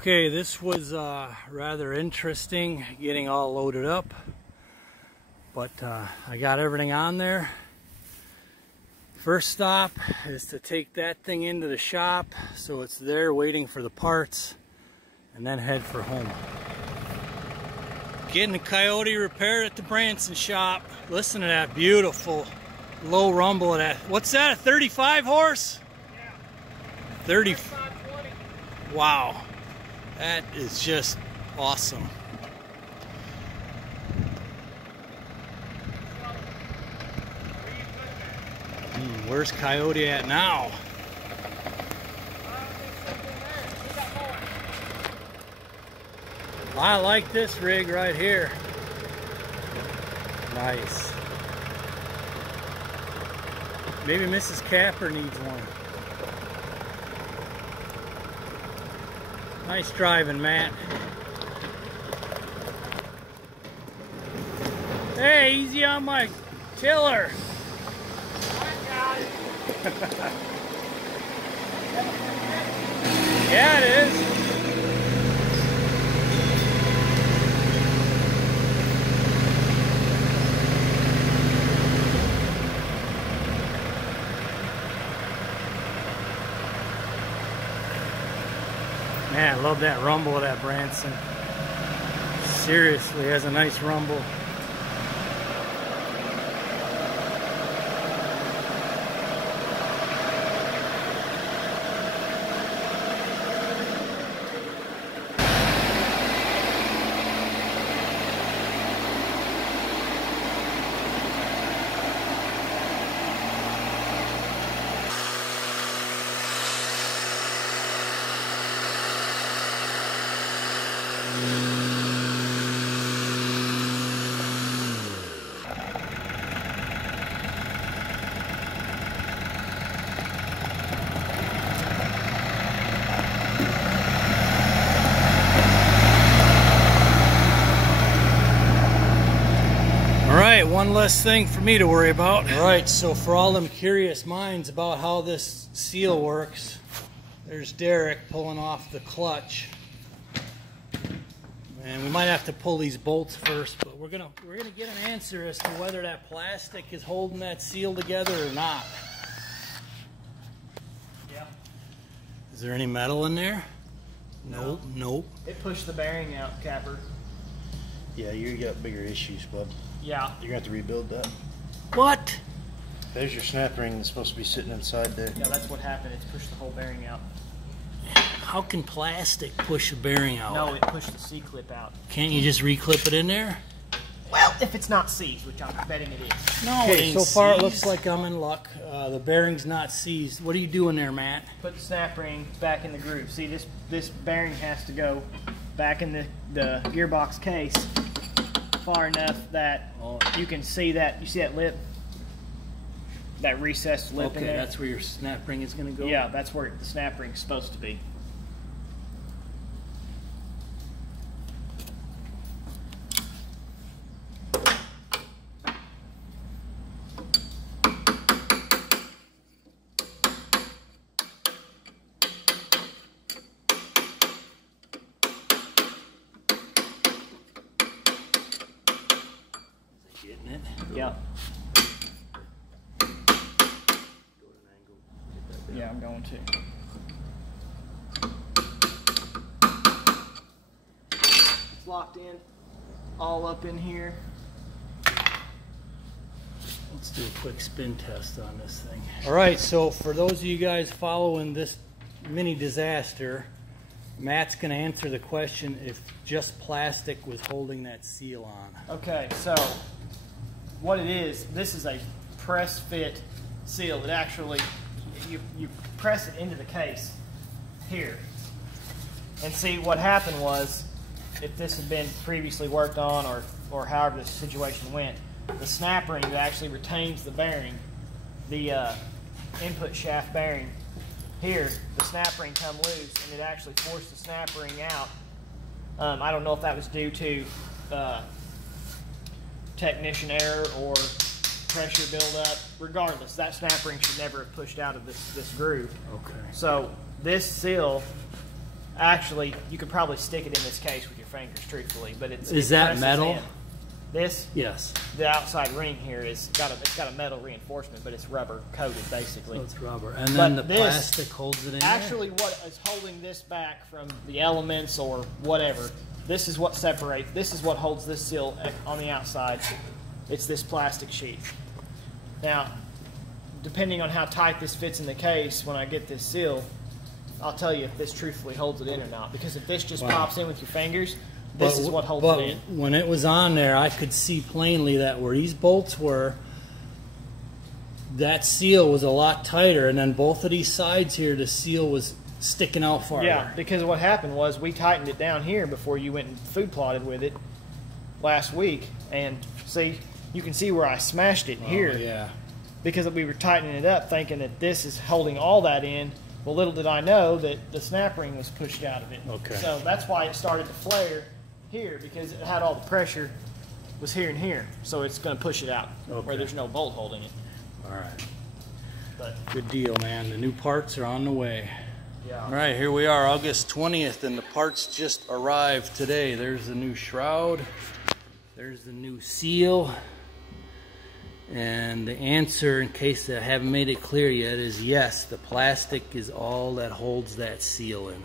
Okay, this was rather interesting getting all loaded up, but I got everything on there. First stop is to take that thing into the shop so it's there waiting for the parts, and then head for home. Getting the Coyote repaired at the Branson shop. Listen to that beautiful low rumble of that. What's that, a 35 horse? Yeah. 30. 3520. Wow. That is just awesome. Where's Coyote at now? I like this rig right here. Nice. Maybe Mrs. Kapper needs one. Nice driving, Matt. Hey, easy on my tiller. Yeah, it is. Man, I love that rumble of that Branson. Seriously, has a nice rumble. One less thing for me to worry about. All right, so for all them curious minds about how this seal works, there's Derek pulling off the clutch. And we might have to pull these bolts first, but we're gonna get an answer as to whether that plastic is holding that seal together or not. Yeah. Is there any metal in there? No. Nope, nope. It pushed the bearing out, Kapper. Yeah, you got bigger issues, bud. Yeah. You're gonna have to rebuild that. What? There's your snap ring that's supposed to be sitting inside there. Yeah, that's what happened. It's pushed the whole bearing out. How can plastic push a bearing out? No, it pushed the C-clip out. Can't you just reclip it in there? Well, if it's not seized, which I'm betting it is. No, okay, it ain't so far seized. It looks like I'm in luck. The bearing's not seized. What are you doing there, Matt? Put the snap ring back in the groove. See, this bearing has to go back in the gearbox case far enough that you can see that. You see that lip? That recessed lip in there? Okay, that's where your snap ring is going to go? Yeah, that's where the snap ring's supposed to be. Getting it? Yeah. Yeah, I'm going to. It's locked in, all up in here. Let's do a quick spin test on this thing. All right, so for those of you guys following this mini disaster, Matt's going to answer the question if just plastic was holding that seal on. Okay, so what it is, this is a press fit seal. It actually, you press it into the case here. And see, what happened was, if this had been previously worked on or however the situation went, the snap ring that actually retains the bearing, the input shaft bearing, here, the snap ring come loose and it actually forced the snap ring out. I don't know if that was due to technician error or pressure buildup. Regardless, that snap ring should never have pushed out of this groove. Okay. So this seal Actually, you could probably stick it in this case with your fingers, truthfully, but it's Is that metal? This, Yes. the outside ring here it's got a metal reinforcement, but it's rubber coated basically. So it's rubber, and then But the this- plastic holds it in. Actually, what is holding this back from the elements or whatever, this is what separates. This is what holds this seal on the outside. It's this plastic sheet. Now, depending on how tight this fits in the case, when I get this seal, I'll tell you if this truthfully holds it in or not. Because if this just pops in with your fingers, this is what holds it in. When it was on there, I could see plainly that where these bolts were, that seal was a lot tighter, and then both of these sides here, the seal was sticking out farther. Yeah, because what happened was we tightened it down here before you went and food plotted with it last week, and see, you can see where I smashed it here. Yeah. Because we were tightening it up, thinking that this is holding all that in. Well, little did I know that the snap ring was pushed out of it. Okay. So that's why it started to flare here, because it had all the pressure was here and here. So it's going to push it out where there's no bolt holding it. All right. But Good deal, man. The new parts are on the way. yeah. All right, here we are, August 20th, and the parts just arrived today. There's the new shroud. There's the new seal. And the answer, in case I haven't made it clear yet, is yes, the plastic is all that holds that seal in.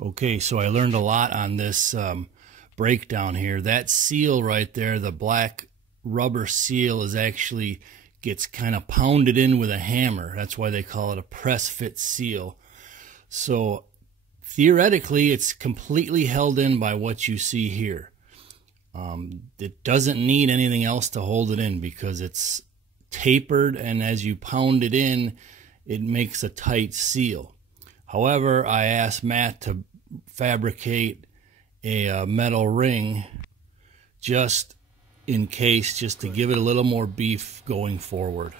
Okay, so I learned a lot on this breakdown here. That seal right there, the black rubber seal, is actually gets kind of pounded in with a hammer. That's why they call it a press fit seal. So theoretically, it's completely held in by what you see here. It doesn't need anything else to hold it in because it's tapered, and as you pound it in, it makes a tight seal. However, I asked Matt to fabricate a metal ring just in case, just to give it a little more beef going forward.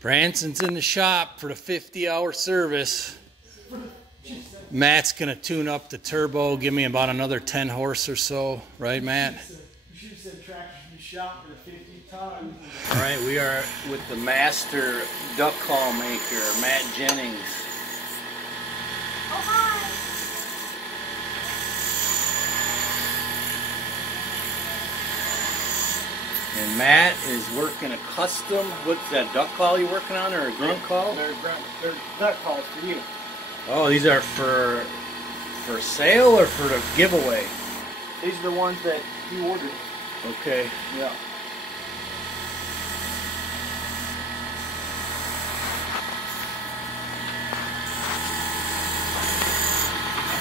Branson's in the shop for the 50-hour service. Matt's gonna tune up the turbo, give me about another 10 horse or so, right, Matt? You should have said tractor in the shop for the 50th time. All right, we are with the master duck call maker, Matt Jennings. Oh, hi. And Matt is working a custom, what's that, duck call you're working on, or a grunt call? They're duck calls for you. Oh, these are for sale or for the giveaway? These are the ones that you ordered. Okay. Yeah.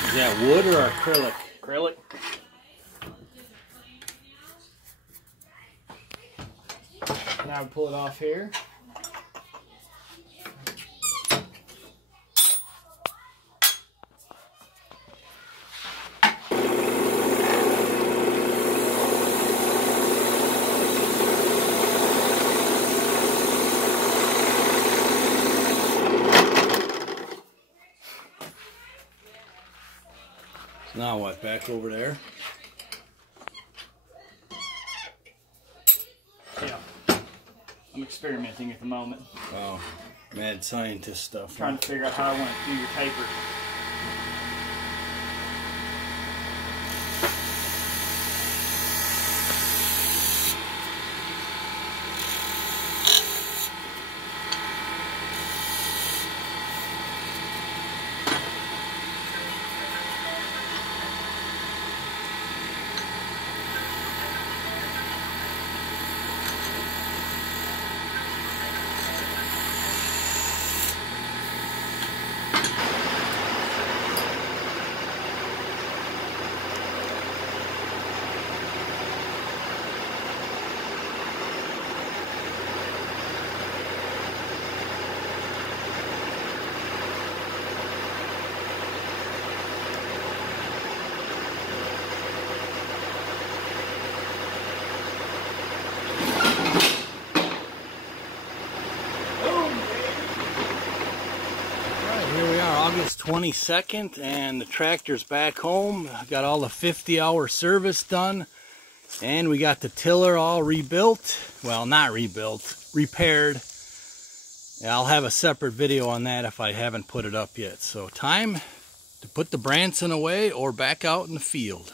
Is that wood or acrylic? Acrylic. Now we pull it off here. So now what, back over there? Yeah. I'm experimenting at the moment. Oh, mad scientist stuff. Trying to figure out how I want to do your taper. August 22nd, and the tractor's back home. Got all the 50-hour service done. And we got the tiller all rebuilt. Well, not rebuilt, repaired. I'll have a separate video on that if I haven't put it up yet. So time to put the Branson away or back out in the field.